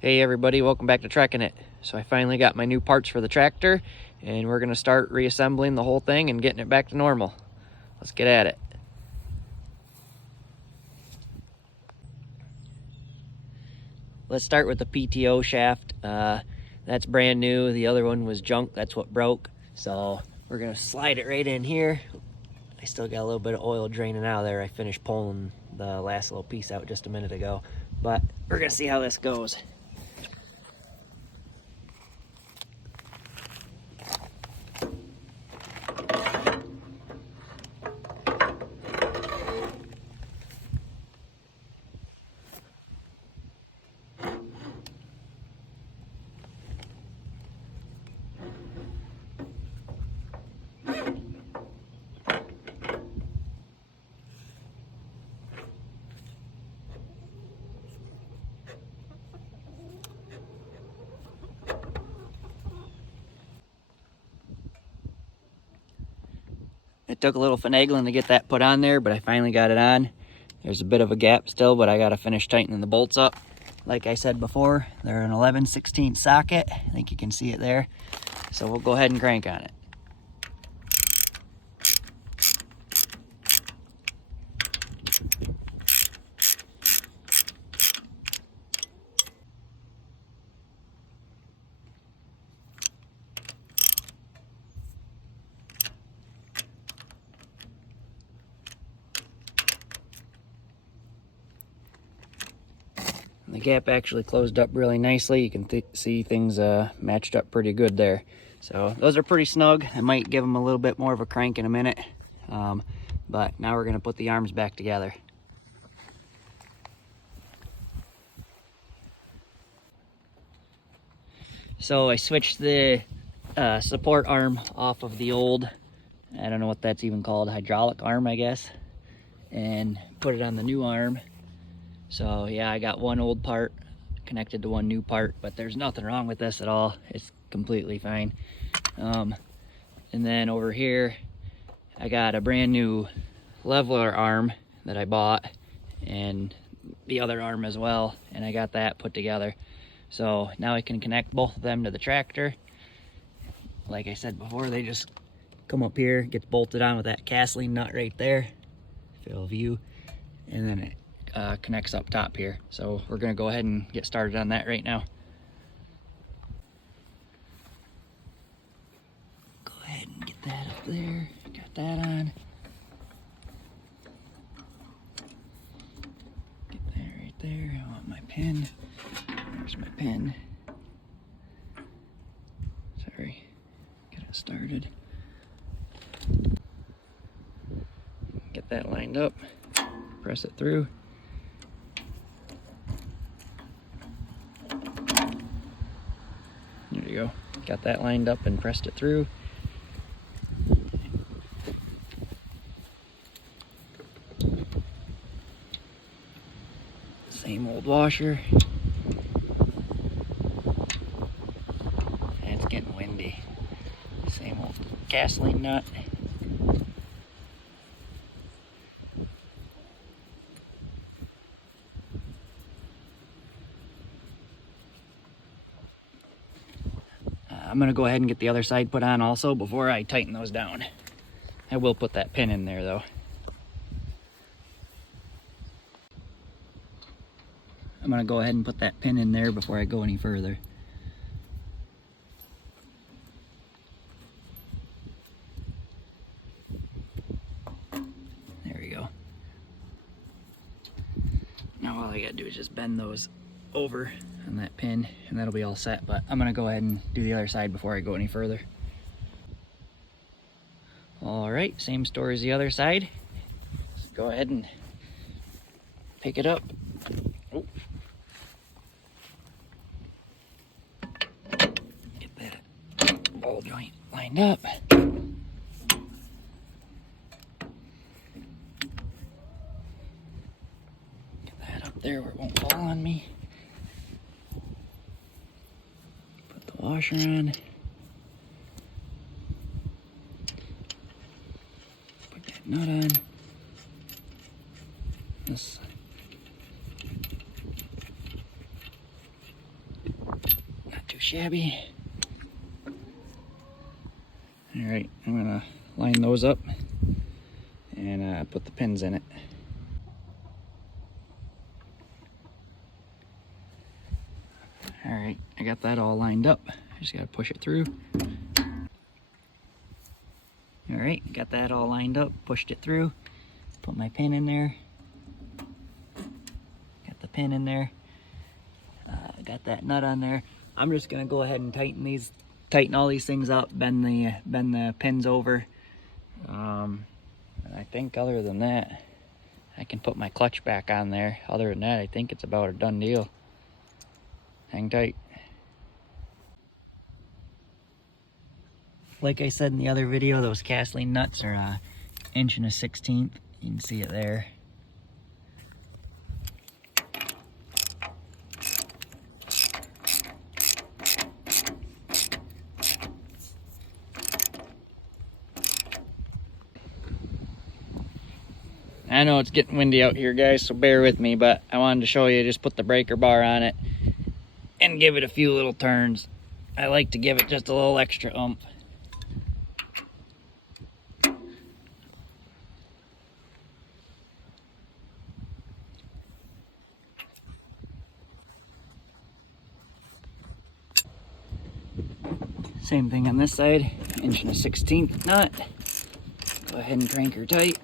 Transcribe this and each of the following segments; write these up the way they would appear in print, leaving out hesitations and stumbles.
Hey everybody, welcome back to Trekking It. So I finally got my new parts for the tractor and we're gonna start reassembling the whole thing and getting it back to normal. Let's get at it. Let's start with the PTO shaft. That's brand new. The other one was junk, that's what broke. So we're gonna slide it right in here. I still got a little bit of oil draining out of there. I finished pulling the last little piece out just a minute ago. But we're gonna see how this goes. It took a little finagling to get that put on there, but I finally got it on. There's a bit of a gap still, but I gotta finish tightening the bolts up. Like I said before, they're an 11/16 socket. I think you can see it there. So we'll go ahead and crank on it. The gap actually closed up really nicely. You can see things matched up pretty good there. So those are pretty snug. I might give them a little bit more of a crank in a minute. But now we're gonna put the arms back together. So I switched the support arm off of the old, I don't know what that's even called, hydraulic arm, I guess, and put it on the new arm. So yeah, I got one old part connected to one new part, but there's nothing wrong with this at all. It's completely fine. And then over here, I got a brand new leveler arm that I bought, and the other arm as well, and I got that put together. So now I can connect both of them to the tractor. Like I said before, they just come up here, gets bolted on with that castling nut right there, fill view, and then it connects up top here. So we're gonna go ahead and get started on that right now. Go ahead and get that up there, got that on. Get that right there, I want my pin. There's my pin. Sorry, get it started. Get that lined up, press it through. There you go. Got that lined up and pressed it through. Same old washer. And it's getting windy. Same old castling nut. I'm gonna go ahead and get the other side put on also before I tighten those down. I will put that pin in there though. I'm gonna go ahead and put that pin in there before I go any further. There we go. Now all I gotta do is just bend those over on that pin and that'll be all set, but I'm gonna go ahead and do the other side before I go any further. All right, same story as the other side. Let's go ahead and pick it up. Oh. Get that ball joint lined up. Get that up there where it won't fall on me. Put the washer on. Put that nut on. This shabby. All right, I'm gonna line those up and put the pins in it. All right, I got that all lined up. I just gotta push it through. All right, got that all lined up, pushed it through. Put my pin in there. Got the pin in there. Got that nut on there. I'm just gonna go ahead and tighten all these things up, bend the pins over. And I think other than that, I can put my clutch back on there. Other than that, I think it's about a done deal. Hang tight. Like I said in the other video, those castling nuts are 1 1/16 inch. You can see it there. I know it's getting windy out here, guys, so bear with me, but I wanted to show you, just put the breaker bar on it and give it a few little turns. I like to give it just a little extra oomph. Same thing on this side, 1 1/16 inch nut. Go ahead and crank her tight.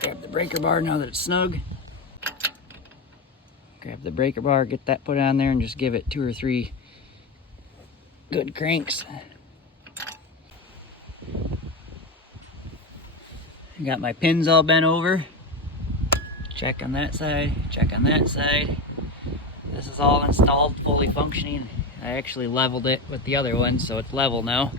Grab the breaker bar now that it's snug. Grab the breaker bar, get that put on there, and just give it 2 or 3 good cranks. I got my pins all bent over. Check on that side, check on that side. This is all installed, fully functioning. I actually leveled it with the other one, so it's level now.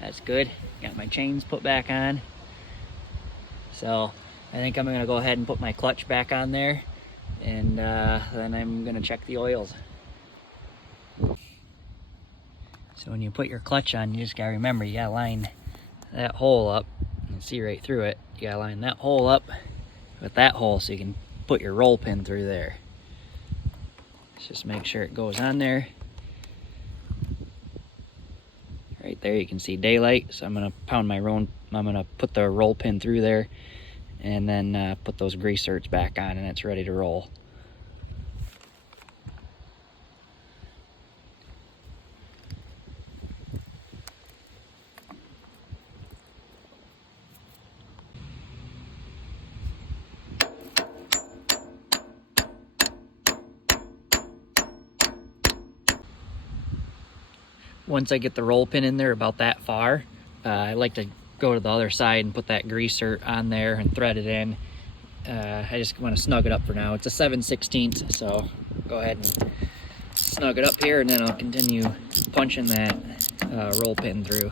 That's good. Got my chains put back on. So I think I'm gonna go ahead and put my clutch back on there, and then I'm gonna check the oils. So when you put your clutch on, you just gotta remember, you gotta line that hole up. You can see right through it. You gotta line that hole up with that hole so you can put your roll pin through there. Just make sure it goes on there. Right there you can see daylight, so I'm gonna put the roll pin through there and then put those grease zerks back on, and it's ready to roll. Once I get the roll pin in there about that far, I like to go to the other side and put that grease zerk on there and thread it in. I just want to snug it up for now. It's a 7/16, so go ahead and snug it up here, and then I'll continue punching that roll pin through.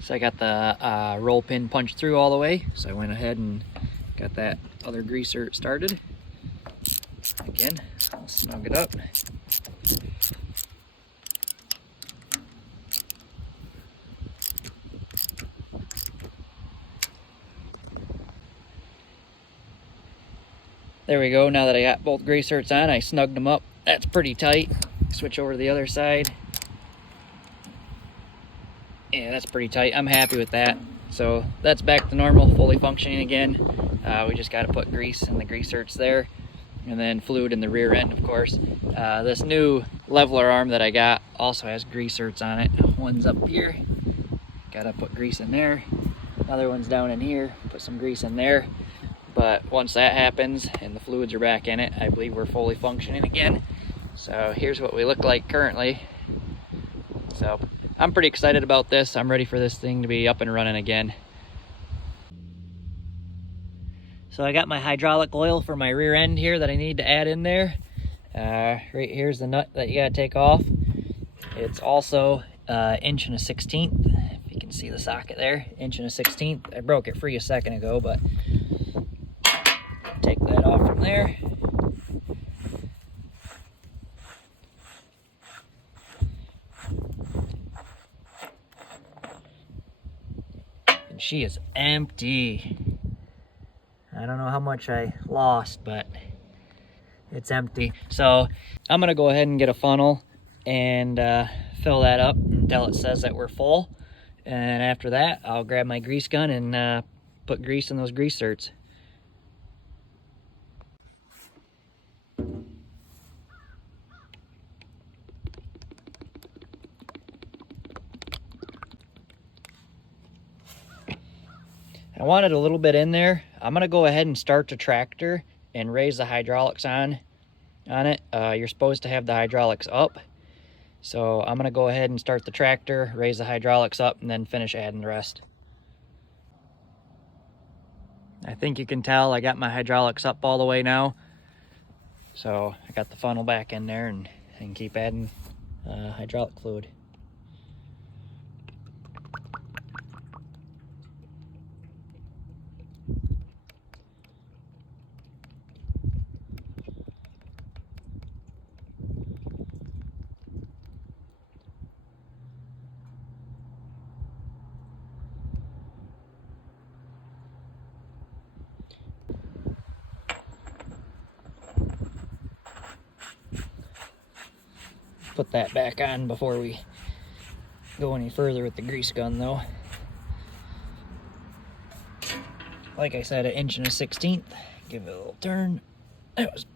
So I got the roll pin punched through all the way, so I went ahead and got that other grease zerk started. Again, I'll snug it up. There we go. Now that I got both grease zerks on, I snugged them up. That's pretty tight. Switch over to the other side. Yeah, that's pretty tight. I'm happy with that. So that's back to normal, fully functioning again. We just got to put grease in the grease zerks there, and then fluid in the rear end, of course. This new leveler arm that I got also has grease zerks on it. One's up here. Got to put grease in there. Another one's down in here. Put some grease in there. But once that happens and the fluids are back in it, I believe we're fully functioning again. So here's what we look like currently. So I'm pretty excited about this. I'm ready for this thing to be up and running again. So I got my hydraulic oil for my rear end here that I need to add in there. Right here's the nut that you gotta take off. It's also 1 1/16 inch. If you can see the socket there, 1 1/16 inch. I broke it free a second ago, but take that off from there. she is empty. I don't know how much I lost, but it's empty. So I'm gonna go ahead and get a funnel and fill that up until it says that we're full. And after that, I'll grab my grease gun and put grease in those grease zerks. I wanted a little bit in there. I'm gonna go ahead and start the tractor and raise the hydraulics on it. You're supposed to have the hydraulics up. So I'm gonna go ahead and start the tractor, raise the hydraulics up, and then finish adding the rest. I think you can tell I got my hydraulics up all the way now. So I got the funnel back in there and keep adding hydraulic fluid. Put that back on before we go any further with the grease gun though. Like I said, 1 1/16". Give it a little turn. That was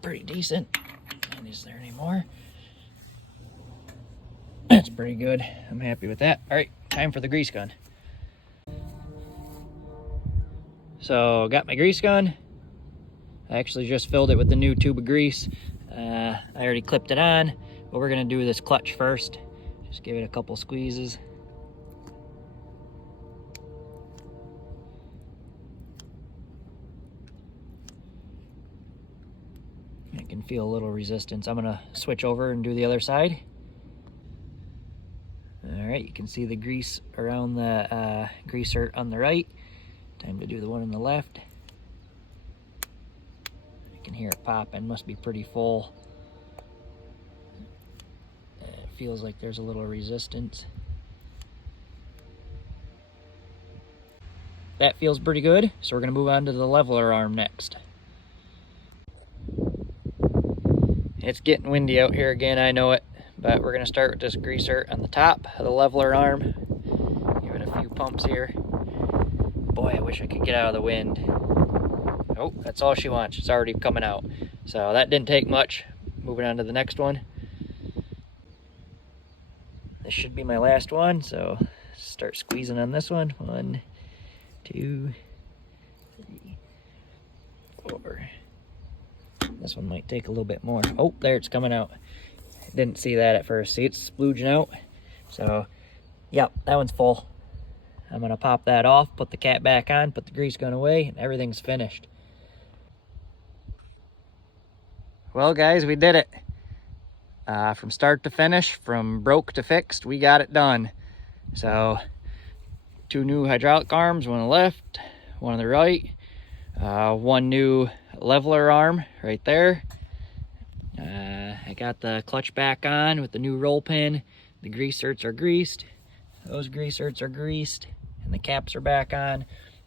pretty decent. And is there any more? That's pretty good. I'm happy with that. All right, time for the grease gun. So got my grease gun. I actually just filled it with the new tube of grease. I already clipped it on. But we're gonna do this clutch first. Just give it a couple squeezes. I can feel a little resistance. I'm gonna switch over and do the other side. All right, you can see the grease around the grease zerk on the right. Time to do the one on the left. I can hear it popping, must be pretty full. Feels like there's a little resistance. That feels pretty good, so we're gonna move on to the leveler arm next. It's getting windy out here again, I know it, but we're gonna start with this grease zerk on the top of the leveler arm. Give it a few pumps here. Boy, I wish I could get out of the wind. Oh, that's all she wants. It's already coming out. So that didn't take much. Moving on to the next one. This should be my last one, so start squeezing on this one. 1, 2, 3, 4. This one might take a little bit more. Oh, there it's coming out. Didn't see that at first. See, it's splooging out. So, yep, that one's full. I'm gonna pop that off, put the cap back on, put the grease gun away, and everything's finished. Well, guys, we did it. From start to finish, from broke to fixed, we got it done. So 2 new hydraulic arms, one on the left, one on the right, 1 new leveler arm right there. I got the clutch back on with the new roll pin. The grease zerks are greased. Those grease zerks are greased, and the caps are back on.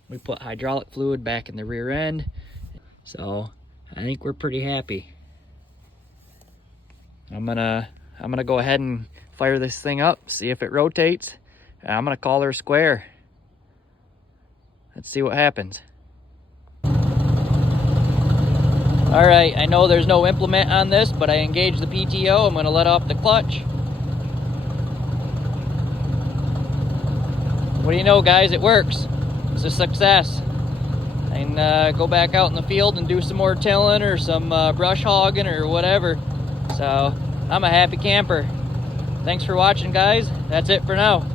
We put hydraulic fluid back in the rear end. So I think we're pretty happy. I'm gonna go ahead and fire this thing up, see if it rotates. And I'm gonna call her square. Let's see what happens. All right, I know there's no implement on this, but I engaged the PTO. I'm gonna let off the clutch. What do you know, guys? It works. It's a success. I can go back out in the field and do some more tilling or some brush hogging or whatever. So I'm a happy camper. Thanks for watching, guys. That's it for now.